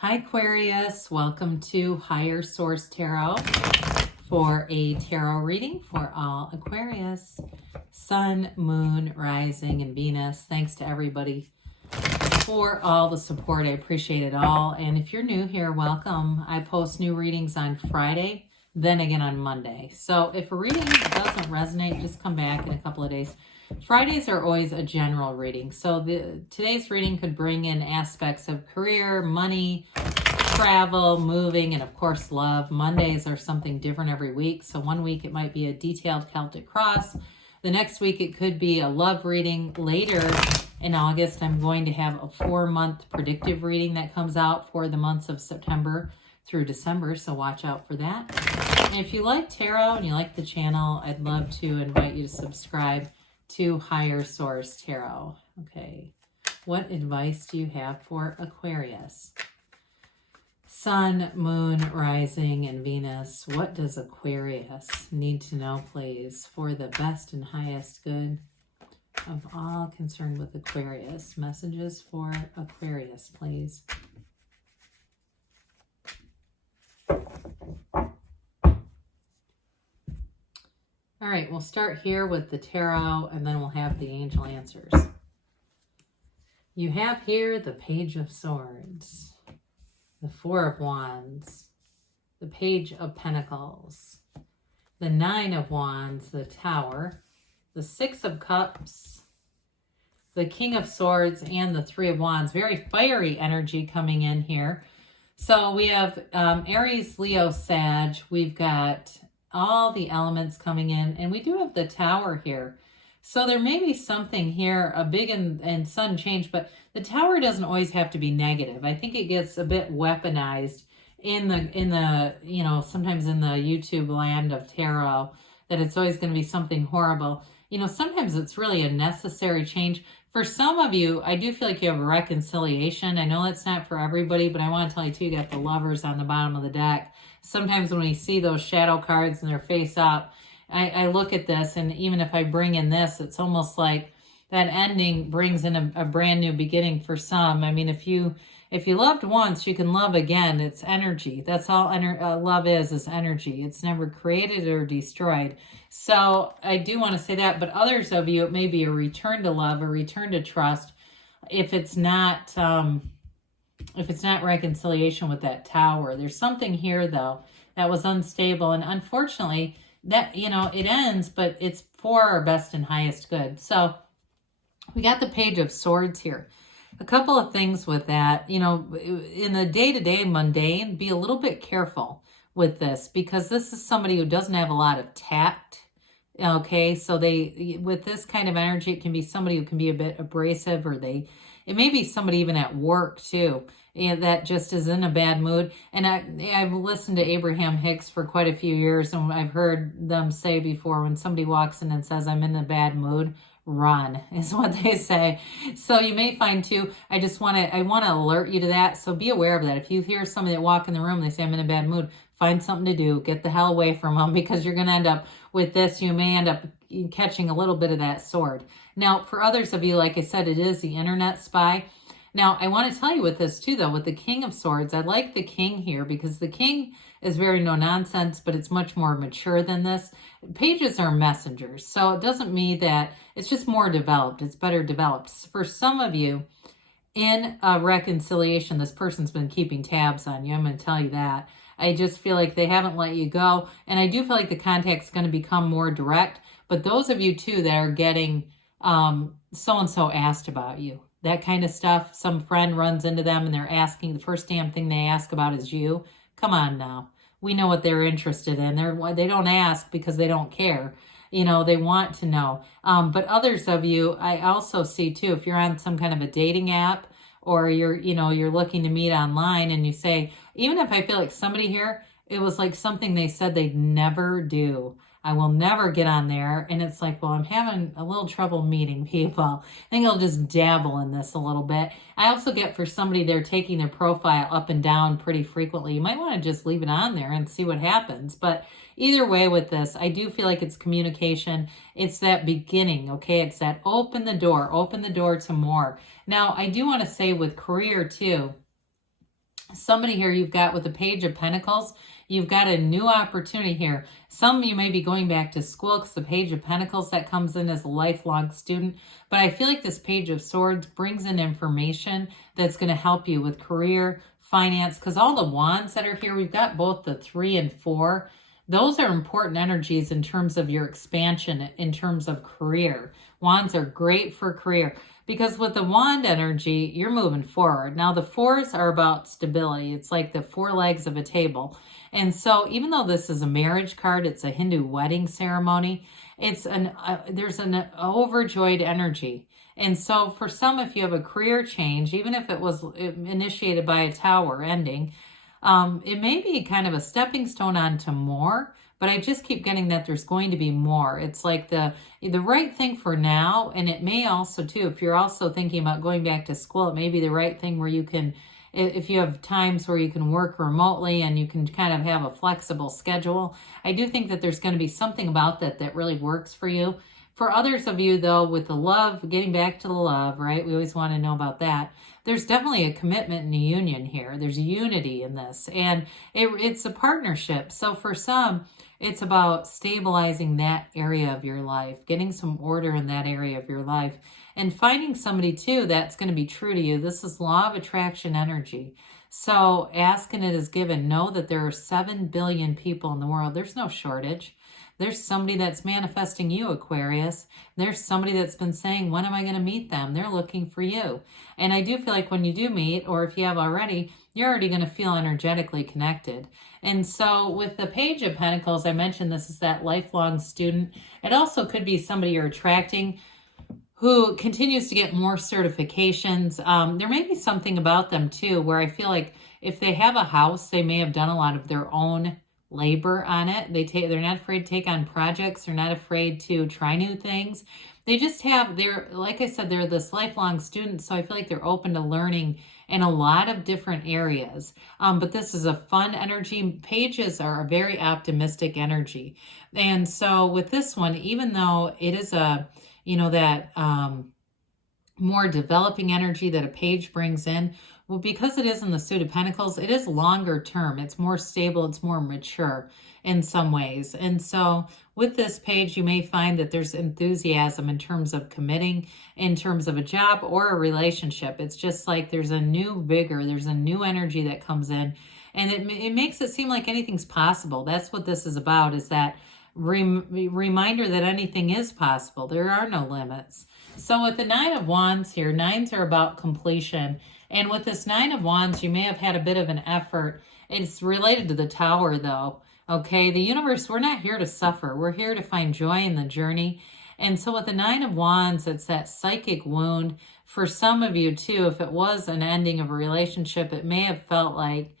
Hi Aquarius, welcome to Higher Source Tarot for a tarot reading for all Aquarius, Sun, Moon, Rising, and Venus. Thanks to everybody for all the support. I appreciate it all. And if you're new here, welcome. I post new readings on Friday, then again on Monday. So if a reading doesn't resonate, just come back in a couple of days. Fridays are always a general reading. So today's reading could bring in aspects of career, money, travel, moving, and of course love. Mondays are something different every week. So one week it might be a detailed Celtic cross. The next week it could be a love reading. Later in August, I'm going to have a 4-month predictive reading that comes out for the months of September through December. So watch out for that. And if you like tarot and you like the channel, I'd love to invite you to subscribe to Higher Source Tarot. Okay, what advice do you have for Aquarius? Sun, Moon, Rising, and Venus. What does Aquarius need to know, please, for the best and highest good of all concerned with Aquarius? Messages for Aquarius, please. All right, we'll start here with the tarot, and then we'll have the angel answers. You have here the Page of Swords, the Four of Wands, the Page of Pentacles, the Nine of Wands, the Tower, the Six of Cups, the King of Swords, and the Three of Wands. Very fiery energy coming in here. So we have Aries, Leo, Sag. We've got all the elements coming in, and we do have the Tower here. So there may be something here, a big and sudden change, but the Tower doesn't always have to be negative. I think it gets a bit weaponized in the you know, sometimes in the YouTube land of tarot, that it's always going to be something horrible. You know, sometimes it's really a necessary change. For some of you, I do feel like you have a reconciliation. I know that's not for everybody, but I want to tell you too, you got the Lovers on the bottom of the deck. Sometimes when we see those shadow cards and they're face up, I look at this, and even if I bring in this, it's almost like that ending brings in a brand new beginning for some. I mean, if you loved once, you can love again. It's energy. That's all love is energy. It's never created or destroyed. So I do want to say that, but others of you, it may be a return to love, a return to trust. If it's not reconciliation with that Tower, there's something here though that was unstable, and unfortunately that, you know, it ends, but it's for our best and highest good. So we got the Page of Swords here. A couple of things with that, you know, in the day-to-day mundane, be a little bit careful with this, because this is somebody who doesn't have a lot of tact. Okay, so with this kind of energy, it can be somebody who can be a bit abrasive, or it may be somebody even at work too, and that just is in a bad mood. And I've listened to Abraham Hicks for quite a few years, and I've heard them say before, when somebody walks in and says, "I'm in a bad mood," run, is what they say. So you may find too, I want to alert you to that. So be aware of that. If you hear somebody that walk in the room, they say, "I'm in a bad mood," find something to do. Get the hell away from them, because you're going to end up with this. You may end up catching a little bit of that sword. Now, for others of you, like I said, it is the internet spy. Now, I want to tell you with this too, though, with the King of Swords, I like the King here, because the King is very no nonsense, but it's much more mature than this. Pages are messengers, so it doesn't mean that it's just more developed. It's better developed. For some of you, in a reconciliation, this person's been keeping tabs on you. I'm going to tell you that. I just feel like they haven't let you go. And I do feel like the contact's going to become more direct. But those of you too that are getting so-and-so asked about you, that kind of stuff, some friend runs into them and they're asking, the first damn thing they ask about is you. Come on now. We know what they're interested in. They don't ask because they don't care. You know, they want to know. But others of you, I also see too, if you're on some kind of a dating app, or you're looking to meet online, and you say, even if I feel like somebody here, it was like something they said they'd never do. I will never get on there. And it's like, well, I'm having a little trouble meeting people. I think I'll just dabble in this a little bit. I also get, for somebody, they're taking their profile up and down pretty frequently. You might want to just leave it on there and see what happens. But either way with this, I do feel like it's communication. It's that beginning, okay? It's that open the door to more. Now, I do want to say with career too, Somebody here you've got with the Page of Pentacles, you've got a new opportunity here. Some of you may be going back to school because the Page of Pentacles that comes in as a lifelong student. But I feel like this Page of Swords brings in information that's going to help you with career, finance, because all the wands that are here, we've got both the 3 and 4. Those are important energies in terms of your expansion, in terms of career. Wands are great for career. Because with the wand energy, you're moving forward. Now, the 4s are about stability. It's like the 4 legs of a table. And so even though this is a marriage card, it's a Hindu wedding ceremony, it's there's an overjoyed energy. And so for some, if you have a career change, even if it was initiated by a Tower ending, it may be kind of a stepping stone onto more. But I just keep getting that there's going to be more. It's like the right thing for now. And it may also, too, if you're also thinking about going back to school, it may be the right thing where you can, if you have times where you can work remotely and you can kind of have a flexible schedule. I do think that there's going to be something about that that really works for you. For others of you, though, with the love, getting back to the love, right? We always want to know about that. There's definitely a commitment and a union here. There's unity in this. And it's a partnership. So for some, it's about stabilizing that area of your life, getting some order in that area of your life, and finding somebody, too, that's going to be true to you. This is law of attraction energy. So ask and it is given. Know that there are 7 billion people in the world. There's no shortage. There's somebody that's manifesting you, Aquarius. There's somebody that's been saying, when am I going to meet them? They're looking for you. And I do feel like when you do meet, or if you have already, you're already going to feel energetically connected. And so with the Page of Pentacles, I mentioned this is that lifelong student. It also could be somebody you're attracting who continues to get more certifications. There may be something about them, too, where I feel like if they have a house, they may have done a lot of their own labor on it. They're not afraid to take on projects. They're not afraid to try new things. They just like I said, they're this lifelong student. So I feel like they're open to learning in a lot of different areas. But this is a fun energy. Pages are a very optimistic energy. And so with this one, even though it is that more developing energy that a page brings in, well, because it is in the Suit of Pentacles, it is longer term. It's more stable. It's more mature in some ways. And so with this page, you may find that there's enthusiasm in terms of committing, in terms of a job or a relationship. It's just like there's a new vigor. There's a new energy that comes in. And it makes it seem like anything's possible. That's what this is about, is that reminder that anything is possible. There are no limits. So with the 9 of Wands here, 9s are about completion. And with this 9 of Wands, you may have had a bit of an effort. It's related to the Tower, though. Okay, the universe, we're not here to suffer. We're here to find joy in the journey. And so with the 9 of Wands, it's that psychic wound. For some of you, too, if it was an ending of a relationship, it may have felt like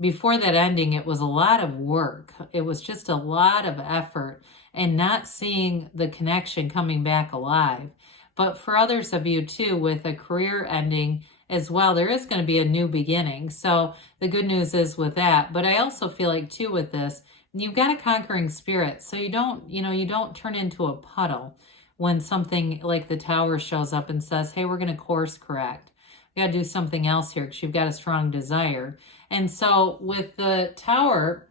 before that ending, it was a lot of work. It was just a lot of effort and not seeing the connection coming back alive. But for others of you, too, with a career ending as well, there is going to be a new beginning. So the good news is with that. But I also feel like, too, with this, you've got a conquering spirit. So you don't turn into a puddle when something like the Tower shows up and says, hey, we're going to course correct. We got to do something else here because you've got a strong desire. And so with the Tower,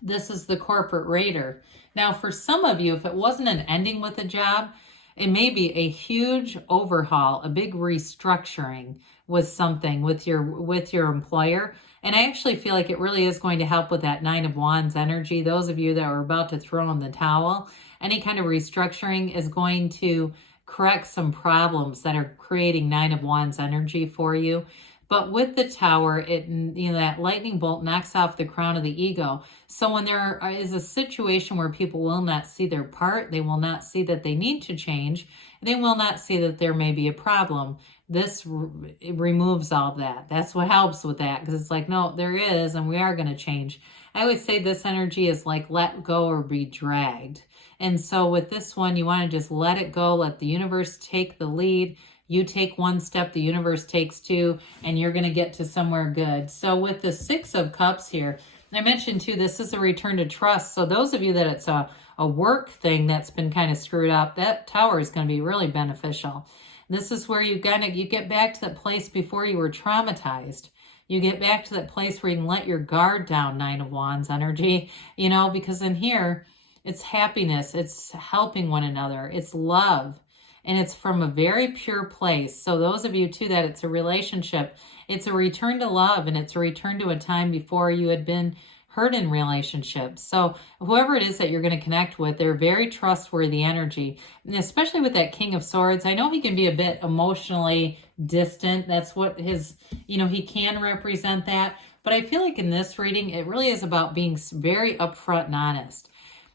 this is the corporate raider. Now, for some of you, if it wasn't an ending with a job, it may be a huge overhaul, a big restructuring with something with your employer. And I actually feel like it really is going to help with that 9 of Wands energy. Those of you that are about to throw in the towel, any kind of restructuring is going to correct some problems that are creating 9 of Wands energy for you. But with the Tower, that lightning bolt knocks off the crown of the ego. So when there is a situation where people will not see their part, they will not see that they need to change, they will not see that there may be a problem. This removes all of that. That's what helps with that, because it's like, no, there is, and we are going to change. I would say this energy is like let go or be dragged. And so with this one, you want to just let it go, let the universe take the lead. You take one step, the universe takes 2, and you're going to get to somewhere good. So with the 6 of Cups here, I mentioned too, this is a return to trust. So those of you that it's a work thing that's been kind of screwed up, that Tower is going to be really beneficial. This is where you get back to that place before you were traumatized. You get back to that place where you can let your guard down, Nine of Wands energy, you know, because in here, it's happiness, it's helping one another, it's love, and it's from a very pure place. So those of you too that it's a relationship, it's a return to love, and it's a return to a time before you had been hurt in relationships. So whoever it is that you're going to connect with, they're very trustworthy energy, and especially with that King of Swords. I know he can be a bit emotionally distant. That's what his, you know, he can represent that. But I feel like in this reading, it really is about being very upfront and honest.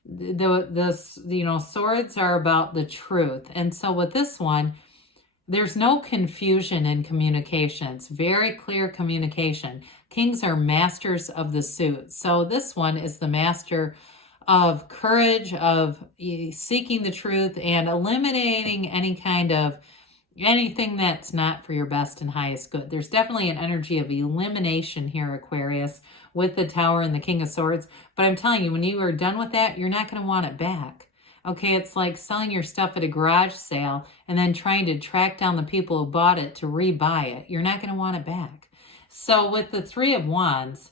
You know, swords are about the truth. And so with this one, there's no confusion in communications. Very clear communication. Kings are masters of the suit. So this one is the master of courage, of seeking the truth, and eliminating any kind of anything that's not for your best and highest good. There's definitely an energy of elimination here, Aquarius, with the Tower and the King of Swords. But I'm telling you, when you are done with that, you're not going to want it back. Okay, it's like selling your stuff at a garage sale and then trying to track down the people who bought it to rebuy it. You're not going to want it back. So with the Three of Wands,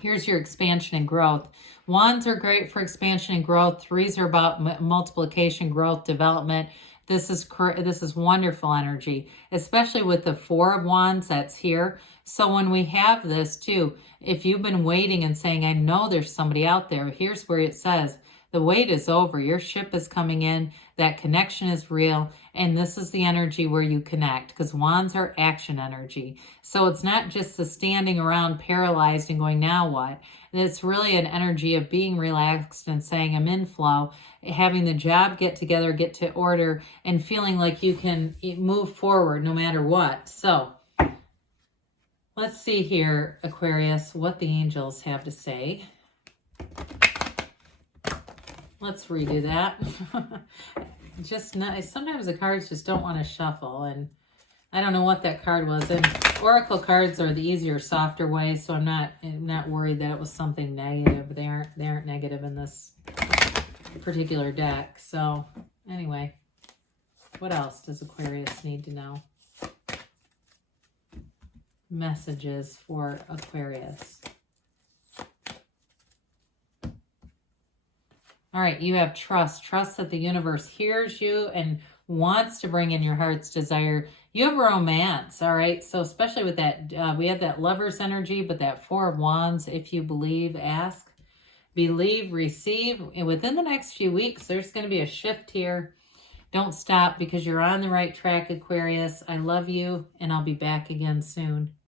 here's your expansion and growth. Wands are great for expansion and growth. Threes are about multiplication, growth, development. This is wonderful energy, especially with the Four of Wands that's here. So when we have this too, if you've been waiting and saying, I know there's somebody out there, here's where it says, the wait is over. Your ship is coming in. That connection is real. And this is the energy where you connect, because wands are action energy. So it's not just the standing around paralyzed and going, now what? It's really an energy of being relaxed and saying, I'm in flow, having the job get together, get to order, and feeling like you can move forward no matter what. So let's see here, Aquarius, what the angels have to say. Let's redo that. Just not, sometimes the cards just don't want to shuffle, and I don't know what that card was. And oracle cards are the easier, softer way, so I'm not worried that it was something negative. They aren't negative in this particular deck. So anyway, what else does Aquarius need to know? Messages for Aquarius. All right, you have trust. Trust that the universe hears you and wants to bring in your heart's desire. You have romance, all right? So especially with that, we had that lover's energy, but that Four of Wands, if you believe, ask. Believe, receive. And within the next few weeks, there's going to be a shift here. Don't stop, because you're on the right track, Aquarius. I love you, and I'll be back again soon.